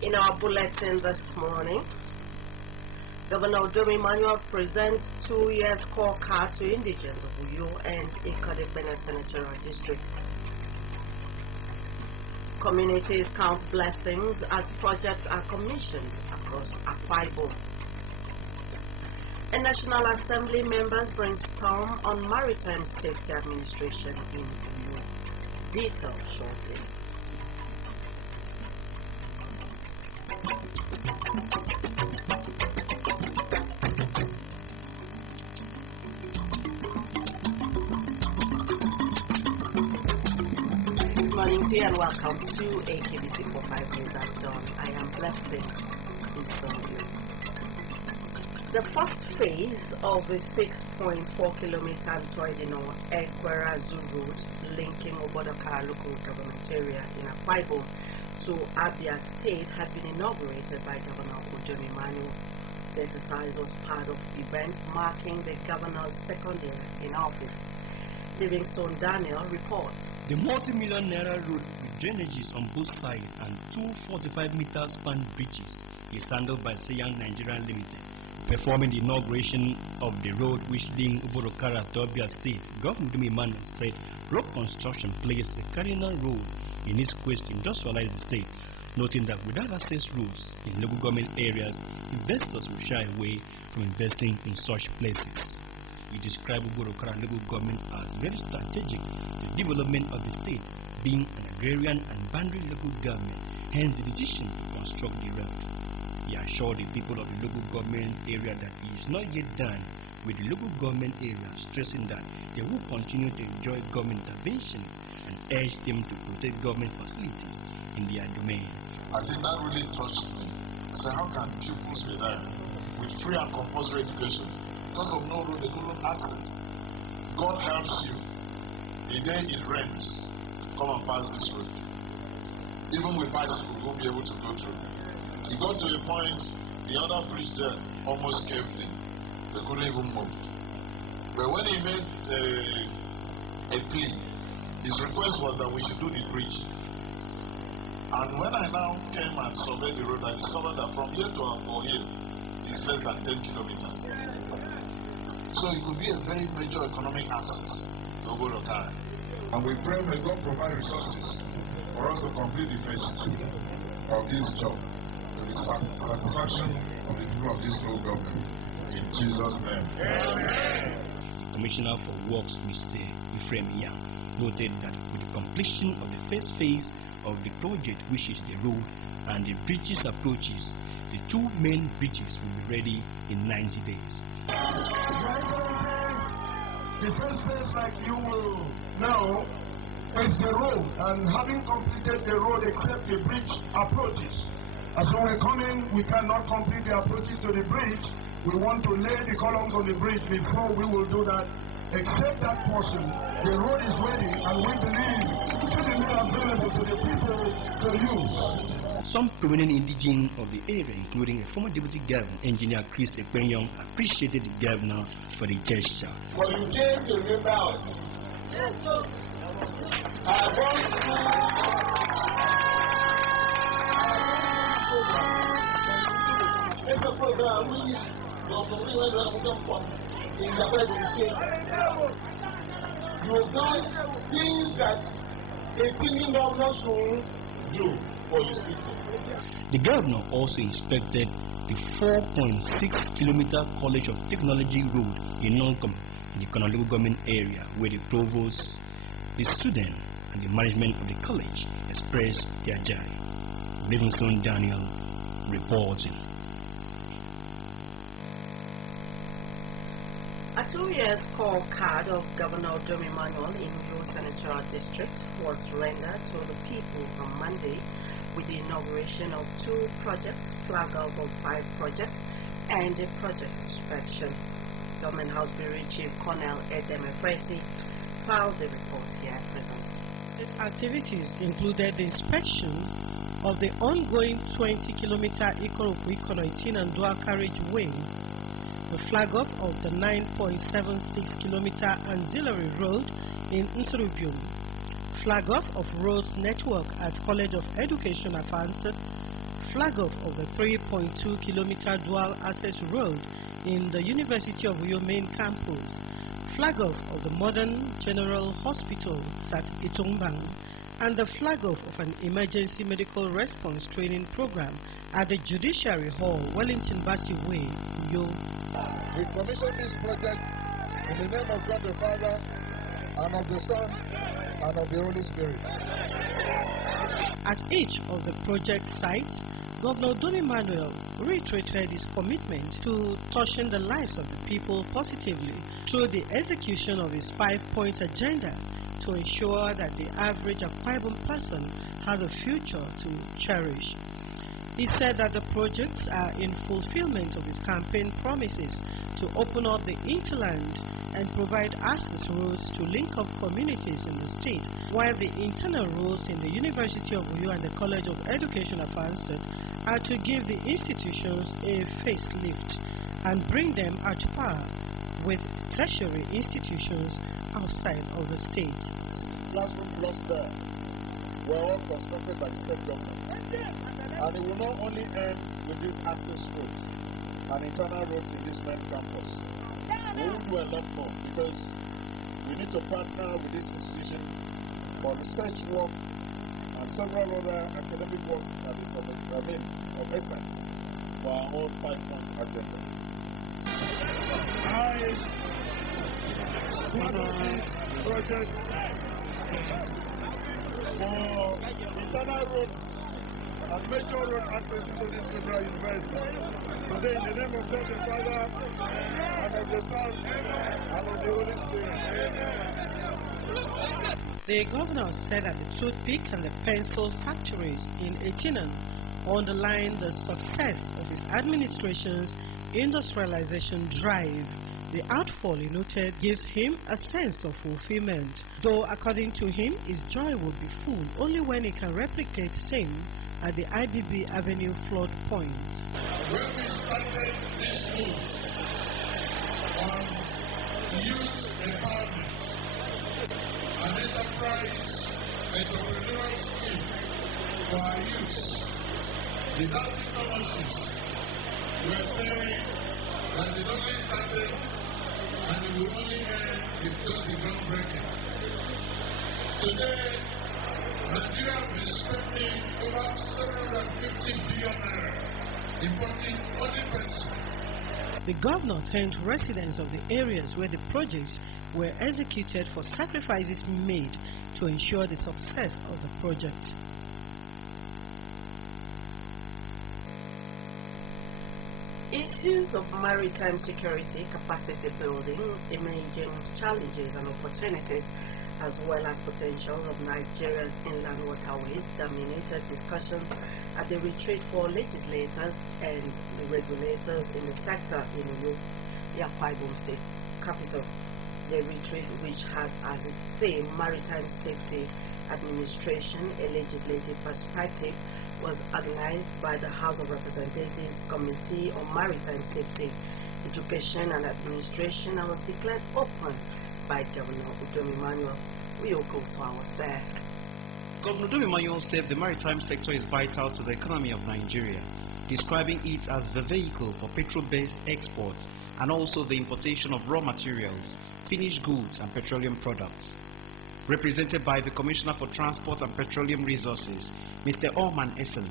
In our bulletin this morning, Governor Udomi Emmanuel presents 2 years scorecard to indigents of Uyo and Ikot-Ekpene Senatorial District. Communities count blessings as projects are commissioned across Akwa Ibom. And National Assembly members brainstorm on maritime safety administration in Uyo. Details shortly. Good morning to you and welcome to AKBC 45 News at Dawn. I am Blessing Isonio. The first phase of the 6.4 kilometers Toidino-Ekwera-Zoo route linking Obodokara local government area in Akwa Ibom to Abia State has been inaugurated by Governor Udomi Emmanuel. The exercise was part of event marking the governor's second year in office. Livingstone Daniel reports. The multi-million naira road with drainages on both sides and 2 45-meter span bridges is handled by Seyang Nigeria Limited. Performing the inauguration of the road which links Obodokara to Abia State, Governor Udomi Emmanuel said road construction plays a cardinal role in his quest to industrialize the state, noting that without access roads in local government areas, investors will shy away from investing in such places. He described Obodokara local government as very strategic to the development of the state, being an agrarian and boundary local government, hence the decision to construct the road. He assured the people of the local government area that he is not yet done with the local government area, stressing that they will continue to enjoy government intervention and urged them to protect government facilities in their domain. I think that really touched me. So how can pupils be there with free and compulsory education? Because of no road, they couldn't access. God helps you. The day it rains, come and pass this road. Even with bicycle, you won't be able to go through. He got to a point, the other bridge there almost caved in. They couldn't even move. But when he made a plea, his request was that we should do the bridge. And when I now came and surveyed the road, I discovered that from here to Akwa Hill is less than 10 kilometers. So it could be a very major economic access to Obodokara. And we pray may God provide resources for us to complete the phase 2 of this job to the satisfaction of the people of this local government. In Jesus' name. Amen. Commissioner for Works, Mr. Ephraim Yang, noted that with the completion of the first phase of the project, which is the road and the bridges approaches, the 2 main bridges will be ready in 90 days. The first phase, like you will know, is the road, and having completed the road except the bridge approaches. As we're coming, we cannot complete the approaches to the bridge. We want to lay the columns on the bridge before we will do that. Except that portion, the road is ready, and we believe it should be made available to the people to use. Some prominent indigenes of the area, including a former deputy governor, engineer Chris Ekpenyong, appreciated the governor for the gesture. But you came to remember us. I want to. It's a program we in the Bible state. You have done things that a singing governor should do for his people. The governor also inspected the 4.6-kilometer College of Technology road in Nonkom, in the Konalugu government area, where the provost, the student, and the management of the college expressed their joy. Livingstone Daniel reporting. A 2-year scorecard of Governor Udomi Emmanuel in Uyo Senatorial District was rendered to the people on Monday with the inauguration of 2 projects, flag off of 5 projects, and a project inspection. Government House Bureau Chief Colonel Edem Efreti filed the report here present. These activities included the inspection of the ongoing 20-kilometer Ikorodu-Ikono and dual carriageway, the flag off of the 9.76-kilometer auxiliary road in Nsurubium, flag off of roads network at College of Education Advanced, flag-off of the 3.2-kilometer dual-access road in the University of Uyo main campus, flag-off of the modern general hospital at Itumbang, and the flag-off of an emergency medical response training program at the Judiciary Hall, Wellington Bassey Way, Uyo. We commissioned this project in the name of God the Father, and of the Son, and of the Holy Spirit. At each of the project sites, Governor Dom Emmanuel reiterated his commitment to touching the lives of the people positively through the execution of his 5-point agenda to ensure that the average Akwa Ibom person has a future to cherish. He said that the projects are in fulfillment of his campaign promises to open up the hinterland and provide access roads to link up communities in the state, while the internal roads in the University of Uyo and the College of Education Advanced are to give the institutions a facelift and bring them at par with tertiary institutions outside of the state. Classroom blocks there were all constructed by the state government. And it will not only end with these access roads and internal roads in this main campus. We will do a lot more because we need to partner with this institution for research work and several other academic works that is of essence for our own 5-point agenda. Part of this project for internal roads and major road access into this federal university. Today, in the name of God the Father, and of the Son, and of the Holy Spirit. The governor said that the toothpick and the pencil factories in Etinan underline the success of his administration's industrialization drive. The outfall, he noted, gives him a sense of fulfillment, though according to him, his joy will be full only when he can replicate same at the IBB Avenue flood point. When we started this move on youth empowerment, an enterprise, entrepreneurial scheme for our youth, without technologies, we are saying that it only started and it will only end if just the groundbreaking. Today, Nigeria is spending over 750 billion naira importing only pencil. The governor thanked residents of the areas where the projects were executed for sacrifices made to ensure the success of the project. Issues of maritime security, capacity building, emerging challenges and opportunities, as well as potentials of Nigeria's inland waterways, dominated discussions at the retreat for legislators and the regulators in the sector in the Akwa Ibom State capital. The retreat, which has as its theme Maritime Safety Administration, a legislative perspective, was organized by the House of Representatives Committee on Maritime Safety, Education and Administration, and was declared open by Governor Dom Emmanuel. Was there. Governor Dom Emmanuel said the maritime sector is vital to the economy of Nigeria, describing it as the vehicle for petrol-based exports and also the importation of raw materials, finished goods and petroleum products. Represented by the Commissioner for Transport and Petroleum Resources, Mr. Orman Essen,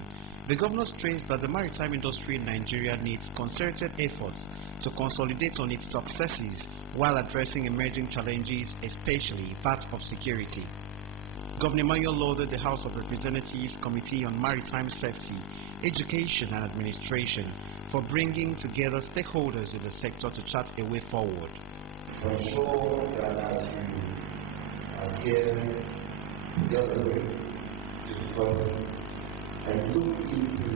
the governor stressed that the maritime industry in Nigeria needs concerted efforts to consolidate on its successes while addressing emerging challenges, especially that of security. Governor Emmanuel lauded the House of Representatives Committee on Maritime Safety, Education and Administration for bringing together stakeholders in the sector to chart a way forward. I'm sure that as we are here together with the government and look into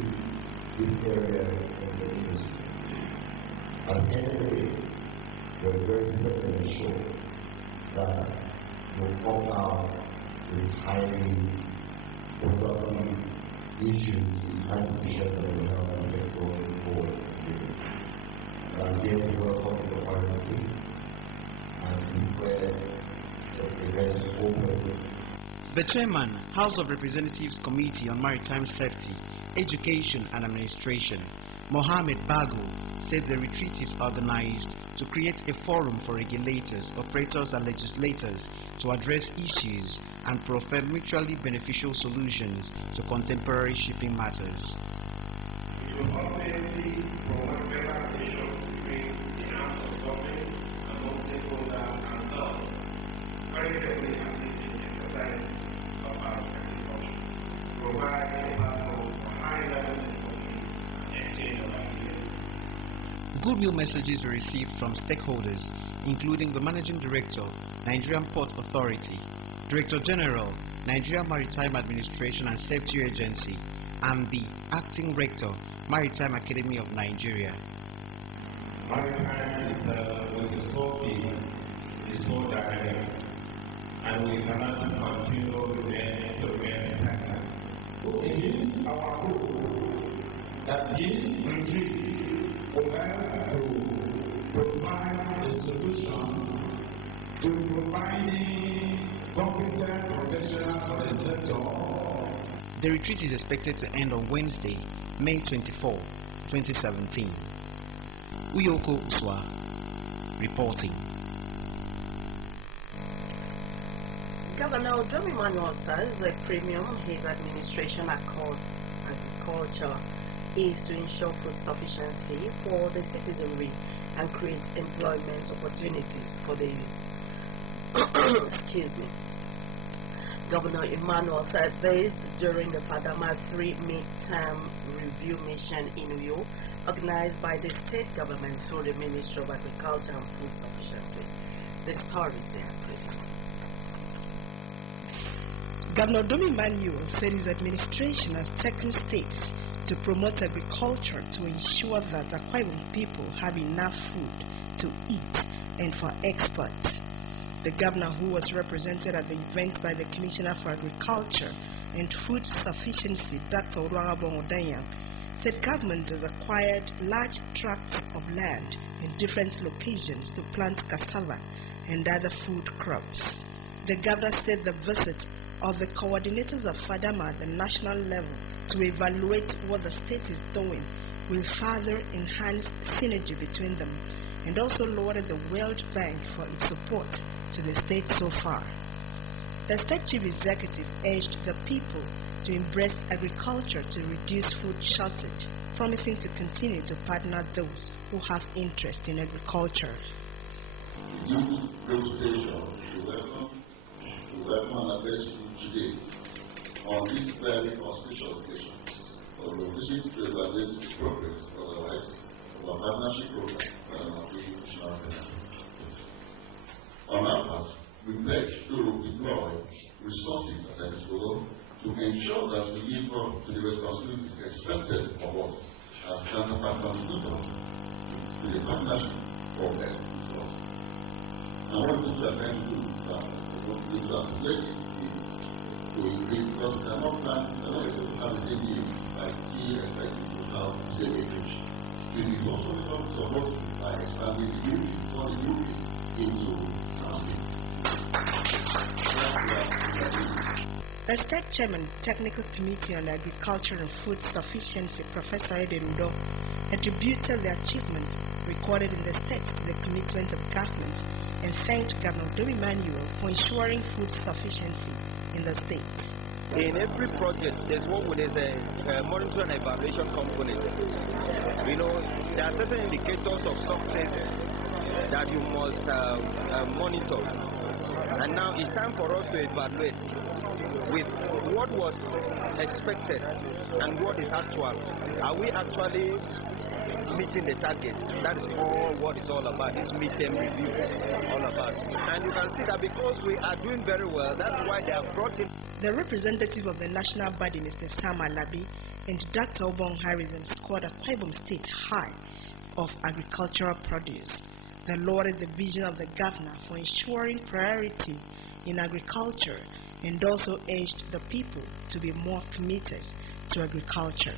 this area of the industry, and anyway, we're very determined to show that we'll come out with highly productive issues and decisions that will help us get going forward. I'm here to welcome the party and declare the event open The Chairman, House of Representatives Committee on Maritime Safety, Education and Administration, Mohamed Bago, said the retreat is organized to create a forum for regulators, operators and legislators to address issues and proffer mutually beneficial solutions to contemporary shipping matters. We will obviously promote better relations between the arms of government among stakeholders and thus currently assisting the exercise of our respective functions, provide a platform for high-level networking and exchange of ideas. Goodwill messages were received from stakeholders, including the Managing Director, Nigerian Port Authority, Director General, Nigeria Maritime Administration and Safety Agency, and the Acting Rector, Maritime Academy of Nigeria. Maritime is so big, it's so dynamic, and we cannot continue to remain stagnant. It is our hope that this retreat will help to provide a solution to providing competent professionals for the sector. The retreat is expected to end on Wednesday, May 24, 2017. Uyoko Uswa reporting. Governor John Emmanuel says the premium his administration accords agriculture is to ensure food sufficiency for the citizenry and create employment opportunities for the excuse me. Governor Emmanuel said this during the FADAMA 3 mid-term review mission in Uyo, organized by the state government through the Ministry of Agriculture and Food Sufficiency. The story is there, please. Governor Domi Emmanuel said his administration has taken steps to promote agriculture to ensure that Akwa Ibom people have enough food to eat and for export. The governor, who was represented at the event by the Commissioner for Agriculture and Food Sufficiency, Dr. Oluwagabon Odanyang, said government has acquired large tracts of land in different locations to plant cassava and other food crops. The governor said the visit of the coordinators of FADAMA at the national level to evaluate what the state is doing will further enhance synergy between them and also lower the World Bank for its support to the state so far. The state chief executive urged the people to embrace agriculture to reduce food shortage, promising to continue to partner those who have interest in agriculture. Welcome and address you today on this very auspicious occasion for the visit to evaluate the progress otherwise of our partnership program and our national benefit. On our part, we pledge to deploy resources at our disposal to ensure that we live up to the responsibilities expected of us as counterpart contributors to the partnership for best results. And what we are trying to do now, what we are pledge is to increase, because we cannot plan, we cannot able to have the same needs by tea expecting to have the same acreage. It is also supported by expanding the unit for the unit into the State Chairman, Technical Committee on Agriculture and Food Sufficiency, Professor Eden Udo, attributed the achievements recorded in the state to the commitment of government and thanked Governor Domi Emmanuel for ensuring food sufficiency in the state. In every project, there's a monitoring and evaluation component. You know, there are certain indicators of success that you must monitor. And now it's time for us to evaluate with what was expected and what is actual. Are we actually meeting the target? That is all what it's all about. This midterm review all about. And you can see that because we are doing very well, that's why they have brought in. The representative of the national body, Mr. Sam Alabi, and Dr. Obong Harrison scored Akwa Ibom State high of agricultural produce. They lauded the vision of the governor for ensuring priority in agriculture and also urged the people to be more committed to agriculture.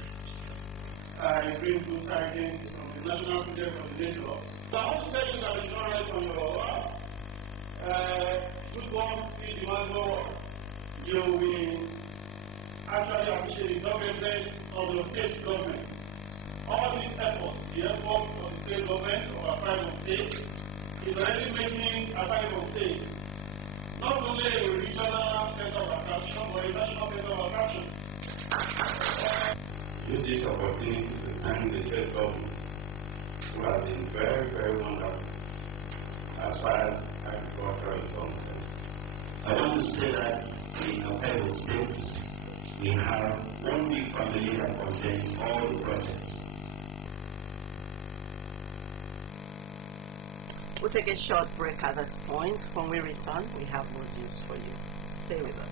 I bring good tidings from the National Project Coordinator. So I want to tell you that it's not right on your good work, speed, demand more. you will actually appreciate the government of the state government. All these efforts, the effort of the state government of our private state, is already making a private state not only a regional center of attraction, but a national center of attraction. Use this opportunity to thank the state government, who has been very, very wonderful as far as agriculture is concerned. I want to say that in Akwa State, we have one big family that contains all the projects. We'll take a short break at this point. When we return, we have more news for you. Stay with us.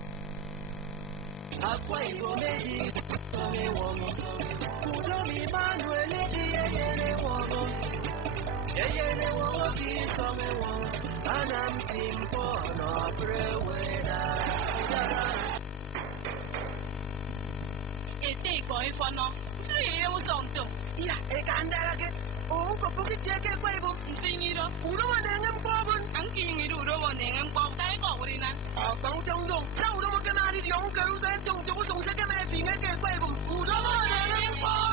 Oh, kok pergi jaga kau ibu? Sini dah. Udah mana yang kau angkin ini udah mana yang kau? Tapi kau berinan. Kau jong dong. Kau udah makan hari dia orang kerja saya jong saya kena pingat ke kau ibu. Udah mana yang kau?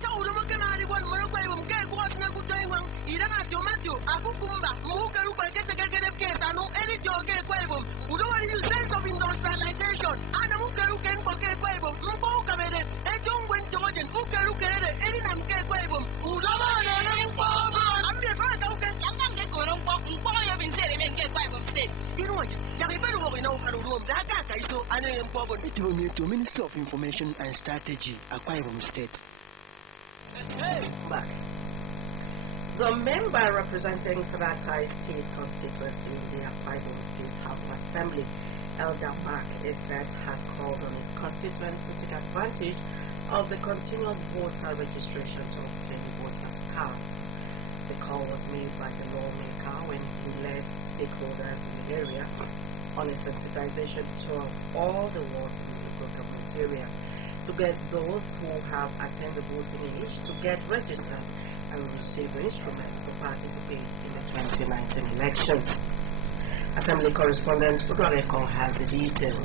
Kau udah makan hari buat mana kau ibu? Kau asnya kau tengok. Ida nak cuma aku kumba. Muka rupa kita kerja ke tanu. Ini joge kau ibu. Udah mana you sense of industrialization? Ada muka rupa yang kau ibu. Kau kamera. Jong wen jogen. Muka rupa ada. Ini nam kau ibu. Udah mana? Minister of Information and Strategy, Akwa Ibom State. Back. The member representing Saratai State constituency in the Akwa Ibom State House of Assembly, Elder Mark Esset, has called on his constituents to take advantage of the continuous voter registration to obtain voters' cards. The call was made by the lawmaker when he led stakeholders in the area on a sensitization tour of all the wards in the local government area to get those who have attained the voting age to get registered and receive the instruments to participate in the 2019 elections. Assembly correspondent Ugareko has the details.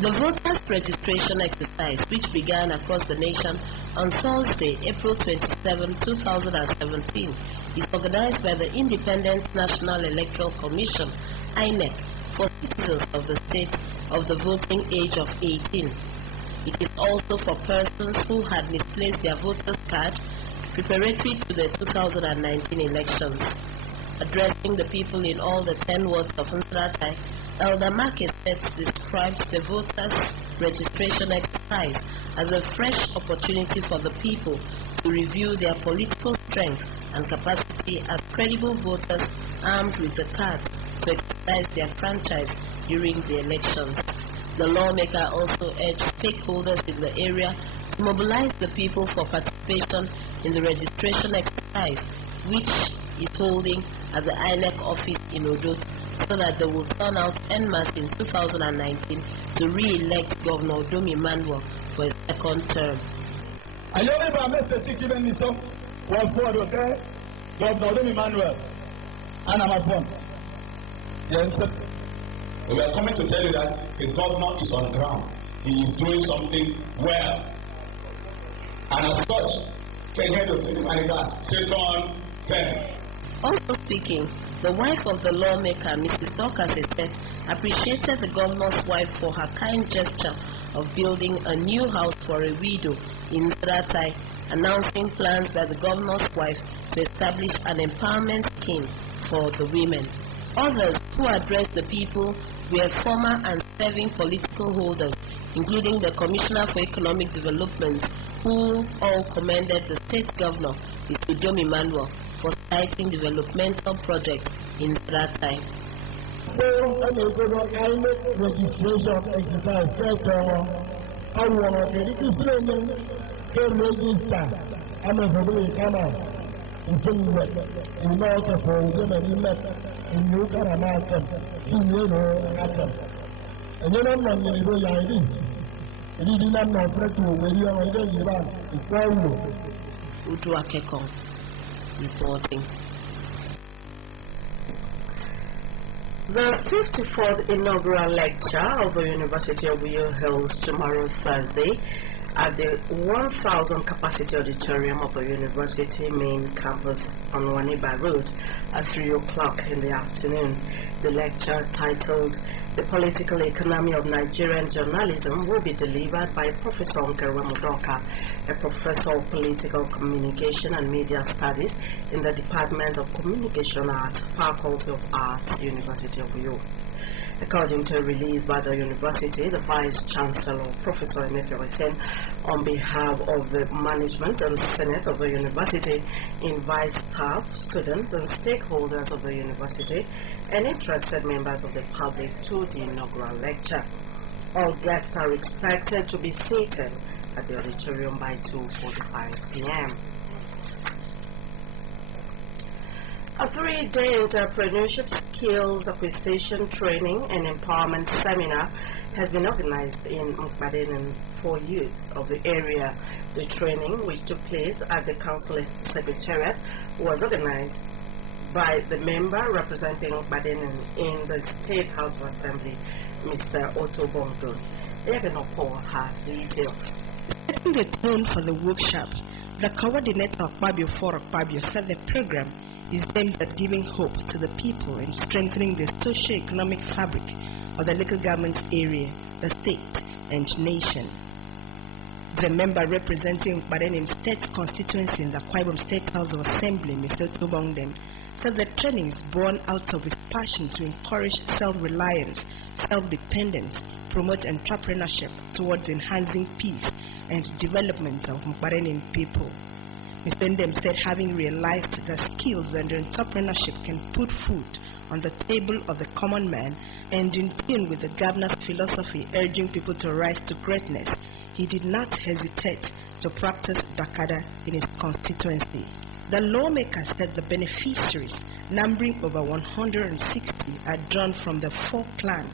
The voters' registration exercise, which began across the nation on Thursday, April 27, 2017, is organized by the Independent National Electoral Commission, INEC, for citizens of the state of the voting age of 18. It is also for persons who had misplaced their voter's card preparatory to the 2019 elections. Addressing the people in all the 10 wards of Nsratai, Elder Market describes the voters' registration exercise as a fresh opportunity for the people to review their political strength and capacity as credible voters armed with the cards to exercise their franchise during the elections. The lawmaker also urged stakeholders in the area to mobilize the people for participation in the registration exercise, which is holding at the INEC office in Odot, so that they will turn out en masse in 2019 to re-elect Governor Domi Manuel for a second term. Governor Domi Manuel, and I'm upon. Yes, sir. We are coming to tell you that the governor is on ground. He is doing something well. And as such, second term. Also speaking, the wife of the lawmaker, Mrs. Dorcas Esset, appreciated the governor's wife for her kind gesture of building a new house for a widow in Nsratai, announcing plans by the governor's wife to establish an empowerment scheme for the women. Others who addressed the people were former and serving political holders, including the Commissioner for Economic Development, who all commended the state governor, Mr. Domi Manuel, for citing developmental projects in Nsratai. Registration exercise I want to register. I'm a family camera. It's in the market for them in New Caramarca, in Atom. And then I'm not going to go ID. It is not my friend to where you are going to Udua Kekong reporting. The 54th inaugural lecture of the University of Uyo holds tomorrow Thursday at the 1,000 capacity auditorium of the university main campus on Waniba Road at 3 o'clock in the afternoon. The lecture, titled The Political Economy of Nigerian Journalism, will be delivered by Professor Nkeru Mudoka, a professor of political communication and media studies in the Department of Communication Arts, Faculty of Arts, University of Uyo. According to a release by the university, the Vice-Chancellor, Professor Emefiele Hussein, on behalf of the management and Senate of the university, invites staff, students, and stakeholders of the university and interested members of the public to the inaugural lecture. All guests are expected to be seated at the auditorium by 2:45 p.m. A 3-day entrepreneurship skills acquisition training and empowerment seminar has been organized in Mukbaden for youth of the area. The training, which took place at the council secretariat, was organized by the member representing Mukbaden in the State House of Assembly, Mr. Otto Bongdon. Ebenopol has details. Setting the tone for the workshop, the coordinator of Babio for Babio said the program is aimed at giving hope to the people and strengthening the socio-economic fabric of the local government area, the state, and nation. The member representing Badenim State constituency in the Akwa Ibom State House of Assembly, Mr. Tobongden, said the training is born out of his passion to encourage self-reliance, self-dependence, promote entrepreneurship towards enhancing peace and development of Badenim people. Mr. Ndem said having realized that skills and entrepreneurship can put food on the table of the common man, and in tune with the governor's philosophy urging people to rise to greatness, he did not hesitate to practice Dakada in his constituency. The lawmaker said the beneficiaries, numbering over 160, are drawn from the 4 clans,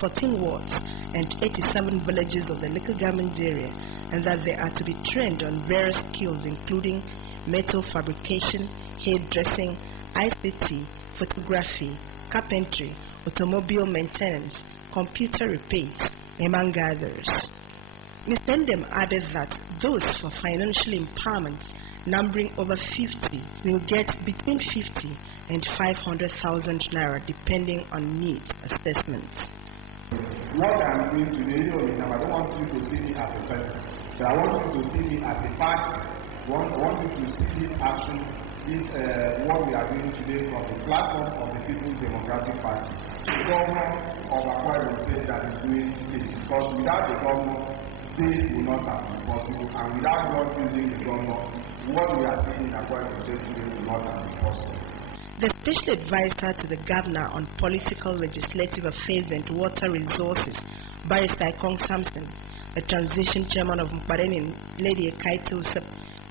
14 wards, and 87 villages of the local government area, and that they are to be trained on various skills including metal fabrication, hairdressing, ICT, photography, carpentry, automobile maintenance, computer repairs, among others. Mr. Ndem added that those for financial empowerment, numbering over 50, will get between 50 and 500,000 naira depending on needs assessments. What I'm doing today, I don't want you to see me as a person, but I want you to see me as a party. I want you to see this action, what we are doing today from the platform of the People's Democratic Party. The governor of Akwa Ibom State that is doing this, because without the governor, this will not have been possible, and without God using the governor, what we are seeing in Akwa Ibom State today will not have been possible. The Special Advisor to the Governor on Political, Legislative Affairs and Water Resources, Barrister Ikong Samson, the Transition Chairman of Mukbadenin, Lady Ekaitu,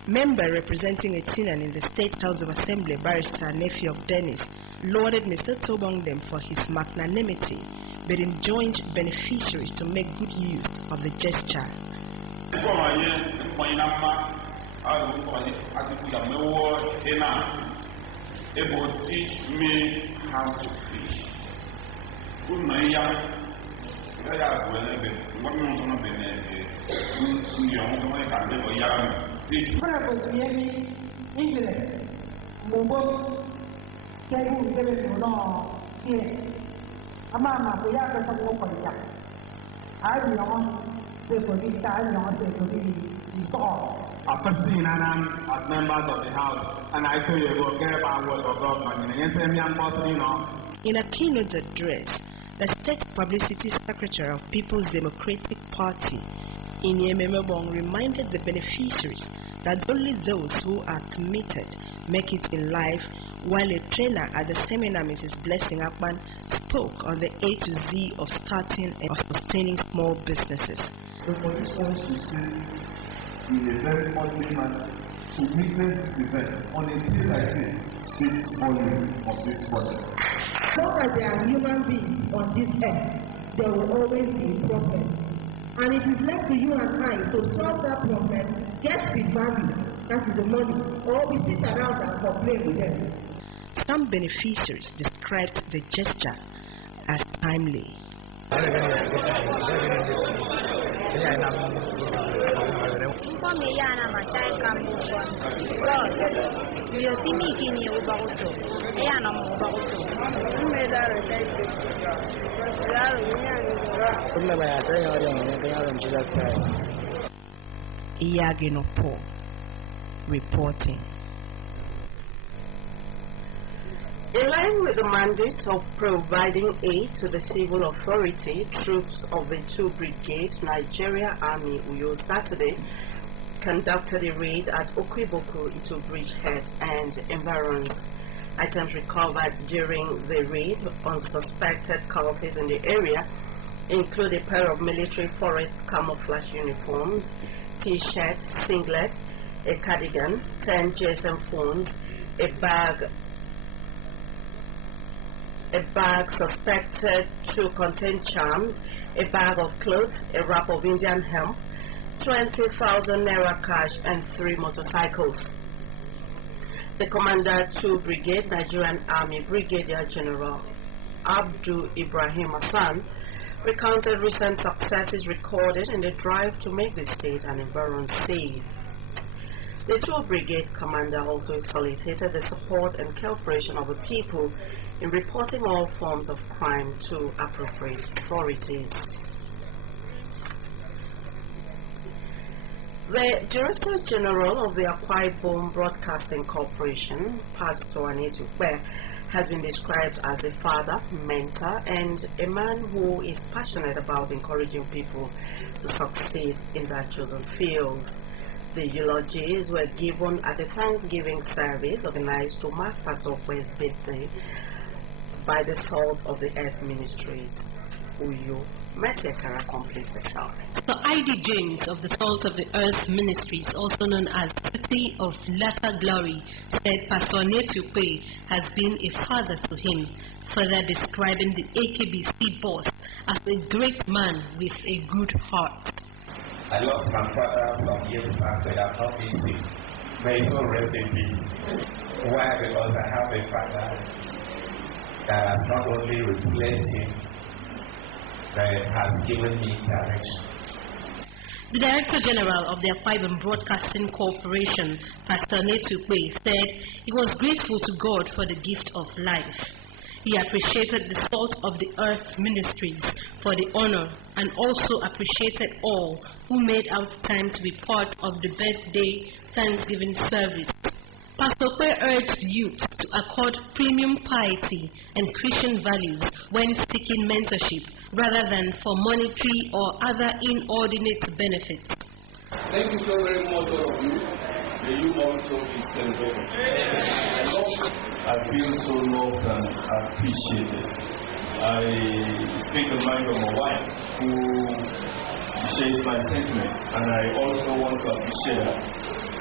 member representing Etinan in the State House of Assembly, Barrister Nephew of Dennis, lauded Mr. Tobongdem for his magnanimity, but enjoined beneficiaries to make good use of the gesture. It will teach me how to fish. As members of the House, and I tell you, we'll get about what of government. In a keynote address, the State Publicity Secretary of People's Democratic Party, Inyeme Mebong, reminded the beneficiaries that only those who are committed make it in life, while a trainer at the seminar, Mrs. Blessing Akpan, spoke on the A to Z of starting and sustaining small businesses. The police wants to say in a very ordinary manner to witness this event on a day like this speaks volume of this project. As long as there are human beings on this earth, there will always be a problem. And it is left to you and I to solve that problem, get the value, that is the money, or we sit around and complain with them. Some beneficiaries described the gesture as timely. Iyaginopo reporting. In line with the mandate of providing aid to the civil authority, troops of the 2 Brigade Nigeria Army Uyo Saturday conducted a raid at Okwiboko, Ito Bridgehead and environs. Items recovered during the raid on suspected cultists in the area include a pair of military forest camouflage uniforms, T-shirts, singlets, a cardigan, 10 GSM phones, a bag suspected to contain charms, a bag of clothes, a wrap of Indian hemp, 20,000 naira cash, and 3 motorcycles. The Commander 2 Brigade Nigerian Army Brigadier General Abdul Ibrahim Hassan recounted recent successes recorded in the drive to make the state and environment safe. The 2 Brigade Commander also solicited the support and cooperation of the people in reporting all forms of crime to appropriate authorities. The Director General of the Akwa Ibom Broadcasting Corporation, Pastor Anetu Ukpe, has been described as a father, mentor, and a man who is passionate about encouraging people to succeed in their chosen fields. The eulogies were given at a Thanksgiving service organized to mark Pastor Ukpe's birthday by the Salt of the Earth Ministries. Uyo Mesiakara completes the story. So I.D. James of the Salt of the Earth Ministries, also known as City of Latter Glory, said Pastor Anetu Ukpe has been a father to him, further describing the AKBC boss as a great man with a good heart. I lost my father some years back, but I've not missed him. May he so rest in peace. Why? Because I have a father that has not only replaced him, but has given me direction. The Director General of the Akwa Ibom Broadcasting Corporation, Pastor Anetu Ukpe, said he was grateful to God for the gift of life. He appreciated the Salt of the Earth Ministries for the honor and also appreciated all who made out time to be part of the birthday Thanksgiving service. Pastor Ukpe urged youth to accord premium piety and Christian values when seeking mentorship rather than for monetary or other inordinate benefits. Thank you so very much, all of you. May you also be celebrated. I feel so loved and appreciated. I speak the mind of my wife who shares my sentiment, and I also want to appreciate her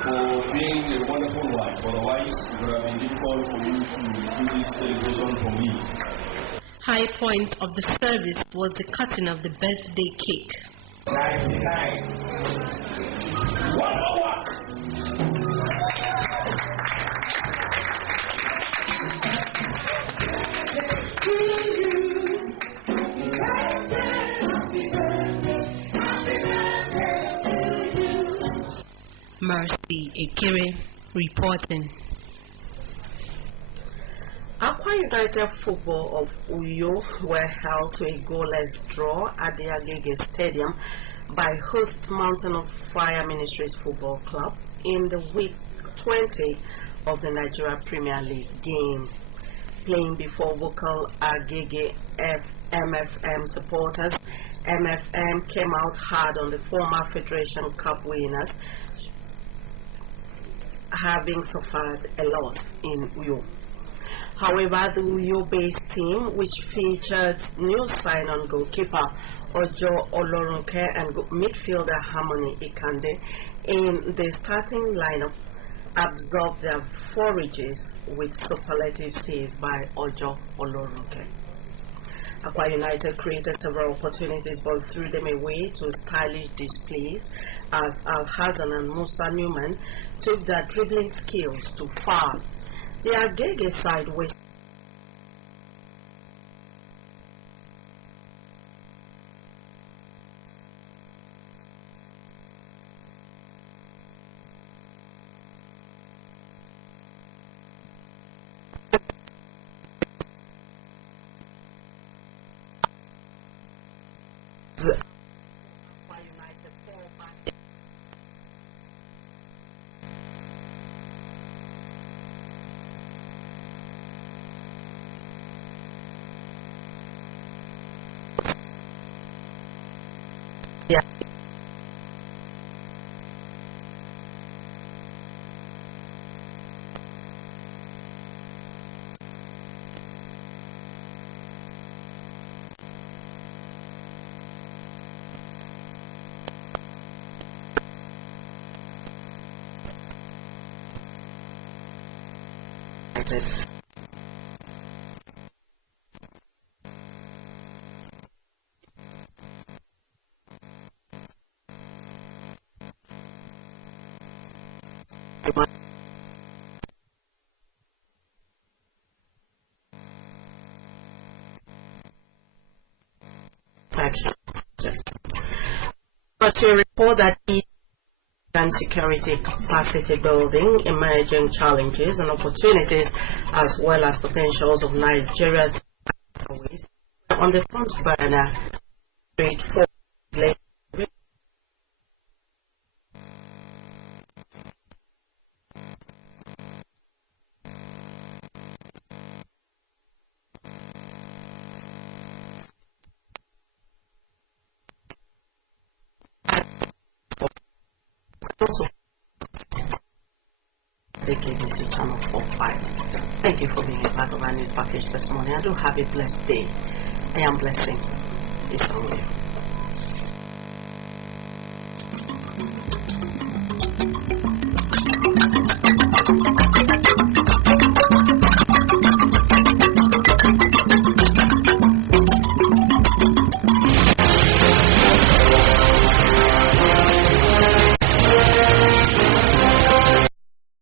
for being a wonderful wife. Otherwise, it would have been difficult for you to do this celebration for me. High point of the service was the cutting of the birthday cake. 99. One more. Mercy Ekere reporting. Akwa United Football of Uyo were held to a goalless draw at the Agege Stadium by host Mountain of Fire Ministries Football Club in the week 20 of the Nigeria Premier League game. Playing before vocal Agege MFM supporters, MFM came out hard on the former Federation Cup winners, having suffered a loss in Uyo. However, the Uyo-based team, which featured new sign-on goalkeeper Ojo Olorunke and midfielder Harmony Ikande in the starting lineup, absorbed their forages with superlative saves by Ojo Olorunke. Akwa United created several opportunities but threw them away to stylish displays as Al-Hassan and Musa Newman took their dribbling skills too far. The Agege side was excited. But to report that and security capacity building, emerging challenges and opportunities, as well as potentials of Nigeria's ways on the front burner. KBC Channel 45. Thank you for being a part of our news package this morning. I do have a blessed day. I am blessing. It's on you.